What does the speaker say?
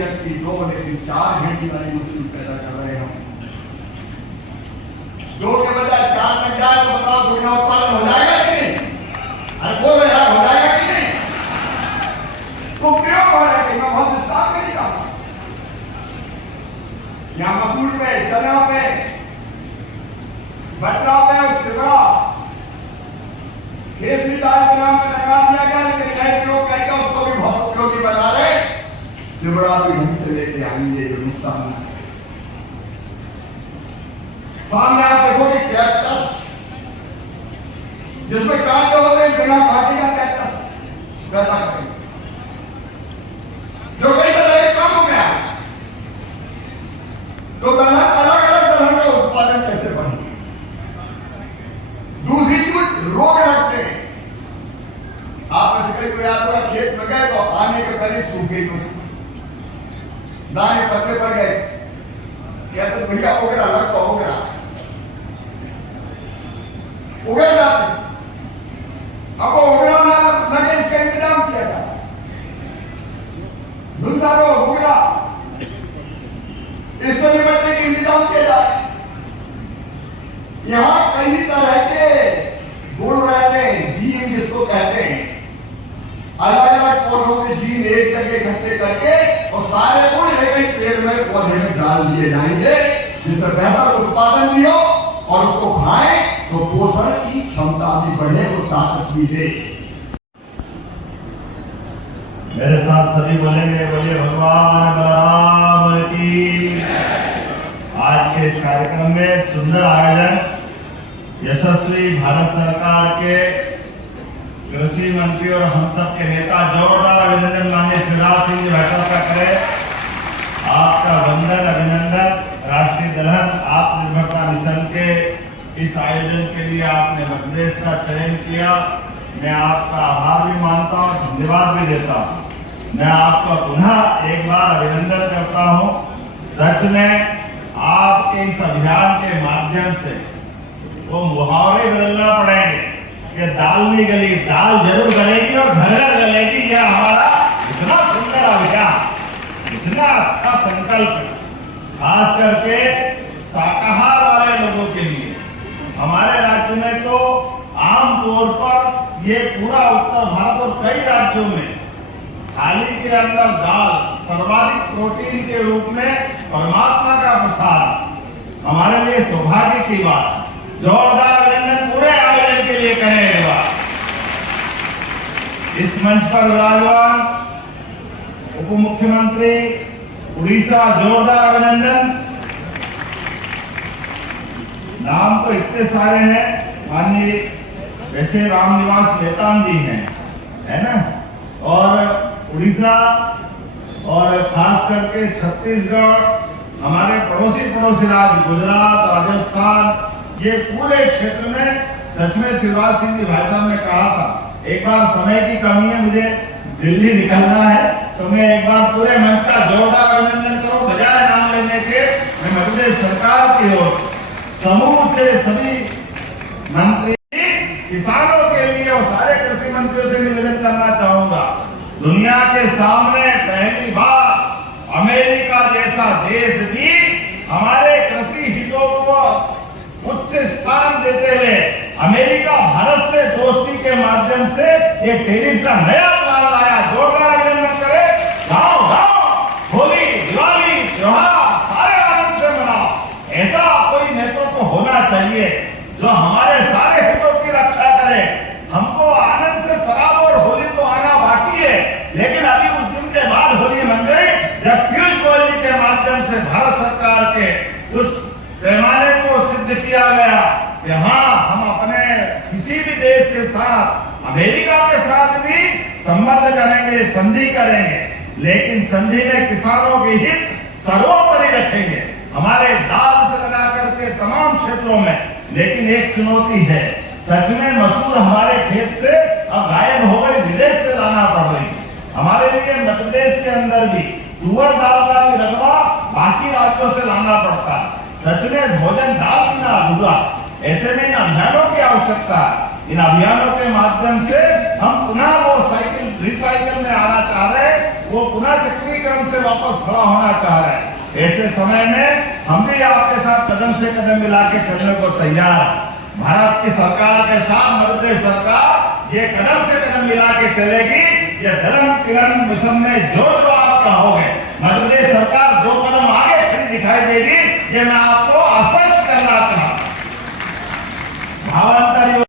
तक की 2 लेकिन 4 घंटे वाली मशीन पैदा कर रहे हैं हम। 2 के बजाय 4 तक जाए तो बताओ दुनिया उत्पादन हो जाएगा कि नहीं? अरे बोलो यार, हो जाएगा कि नहीं? तो प्रयोग हो रहा है कि मैं बहुत विस्तार में नहीं कहूँ। यहाँ मसूर पे, चना पे, बटरा पे, तिबड़ा, केसरी दाल के नाम पे लगा दिया गया, लेकिन नए प्रयोग करके उसको भी बहुत उपयोगी बना रहे। तिबड़ा भी ढंग से लेके आएंगे जो नुकसान ना करे। सामने आप देखोगे कैक्टस, जिसमें कांटे होते हैं, बिना कांटे का कैक्टस पैदा करेंगे, जो कई तरह के कामों में आए। तो अलग अलग तरह का उत्पादन कैसे बढ़े। दूसरी चीज, रोग लगते हैं। आप ऐसे कोई आदमी खेत में गए तो आने के पहले सूख गई, तो दाने पत्ते पड़ गए, कहते भैया उगरा लग तो उगरा उगल जाते। अब वो उगरा ना लगे, इसका इंतजाम किया जाए। झुलसा लो उगरा, इसको निपटने के इंतजाम किया जाए। यहां कई तरह के गुण रहते हैं, जीन जिसको कहते हैं। अलग अलग पौधों के जीन एक जगह इकट्ठे करके और सारे गुण एक पेड़ में, पौधे में डाल दिए जाएंगे, जिससे बेहतर उत्पादन भी हो और उसको खाएं तो पोषण की क्षमता भी बढ़े, वो ताकत भी दे। मेरे साथ सभी बोलेंगे, बोलिए भगवान बलराम की। आज के इस कार्यक्रम में सुंदर आयोजन यशस्वी भारत सरकार के कृषि मंत्री और हम सब के नेता, जोरदार अभिनंदन माननीय शिवराज सिंह जी भाई साहब का करें। आपका वंदन, अभिनंदन। राष्ट्रीय दलहन आत्मनिर्भरता मिशन के इस आयोजन के लिए आपने मध्य प्रदेश का चयन किया। मैं आपका आभार भी मानता हूँ, धन्यवाद भी देता हूँ। मैं आपका पुनः एक बार अभिनंदन करता हूँ। सच में आपके इस अभियान के माध्यम से वो मुहावरे बदलना पड़ेंगे कि दाल नहीं गली, दाल जरूर गलेगी और घर घर गलेगी। यह हमारा इतना सुंदर अभियान, इतना अच्छा संकल्प, खास करके शाकाहार वाले लोगों के लिए। हमारे राज्य में तो आमतौर पर ये पूरा उत्तर भारत और कई राज्यों में थाली के अंदर दाल सर्वाधिक प्रोटीन के रूप में परमात्मा का प्रसाद। हमारे लिए सौभाग्य की बात। जोरदार अभिनंदन पूरे आयोजन के लिए करेगा। इस मंच पर विराजमान उप मुख्यमंत्री उड़ीसा, जोरदार अभिनंदन। नाम तो इतने सारे हैं, माननीय वैसे रामनिवास नेताम जी हैं, है ना, और उड़ीसा और खास करके छत्तीसगढ़, हमारे पड़ोसी राज्य गुजरात, राजस्थान, ये पूरे क्षेत्र में सच में शिवराज सिंह जी भाई साहब ने कहा था, एक बार समय की कमी है, मुझे दिल्ली निकलना है, तो मैं एक बार पूरे मंच का जोरदार अभिनंदन करूं। बजाय नाम लेने के मैं मध्य प्रदेश सरकार की ओर समूचे सभी मंत्री, किसानों के लिए और सारे कृषि मंत्रियों से निवेदन करना चाहूंगा। दुनिया के सामने पहली बार अमेरिका जैसा देश भी हमारे कृषि हितों को उच्च स्थान देते हुए अमेरिका भारत से दोस्ती के माध्यम से ये टैरिफ का नया प्लान लाया। जोरदार अभिनंदन करें। गांव-गांव होली, दिवाली, त्योहार सारे आनंद से मनाओ। ऐसा कोई नेतृत्व होना चाहिए जो हमारे सारे हितों की रक्षा करे। हमको आनंद से शराब और होली तो आना बाकी है, लेकिन अभी उस दिन के बाद होली मन गई जब पीयूष गोयल जी के माध्यम से भारत सरकार के उस पैमाने को सिद्ध किया गया कि हाँ, हम अपने किसी भी देश के साथ, अमेरिका के साथ भी संबंध करेंगे, संधि करेंगे, लेकिन संधि में किसानों के हित सर्वोपरि रखेंगे। हमारे दाल से लगा करके तमाम क्षेत्रों में, लेकिन एक चुनौती है, सच में मसूर हमारे खेत से अब गायब हो गई, विदेश से लाना पड़ रही। हमारे लिए मध्य प्रदेश के अंदर भी तुअर दाल का भी रकबा बाकी राज्यों से लाना पड़ता है। सच में भोजन दाल बिना अधूरा। ऐसे में इन अभियानों की आवश्यकता है। इन अभियानों के माध्यम से हम पुनः वो साइकिल रिसाइकिल में आना चाह रहे हैं, वो पुनः चक्रीकरण कदम से वापस खड़ा होना चाह रहे हैं। ऐसे समय में हम भी आपके साथ कदम से कदम मिला के चलने को तैयार हैं। भारत की सरकार के साथ मध्य प्रदेश सरकार ये कदम से कदम मिला के चलेगी। ये धर्म किरण मिशन में जो आप कहोगे, मध्य प्रदेश सरकार 2 कदम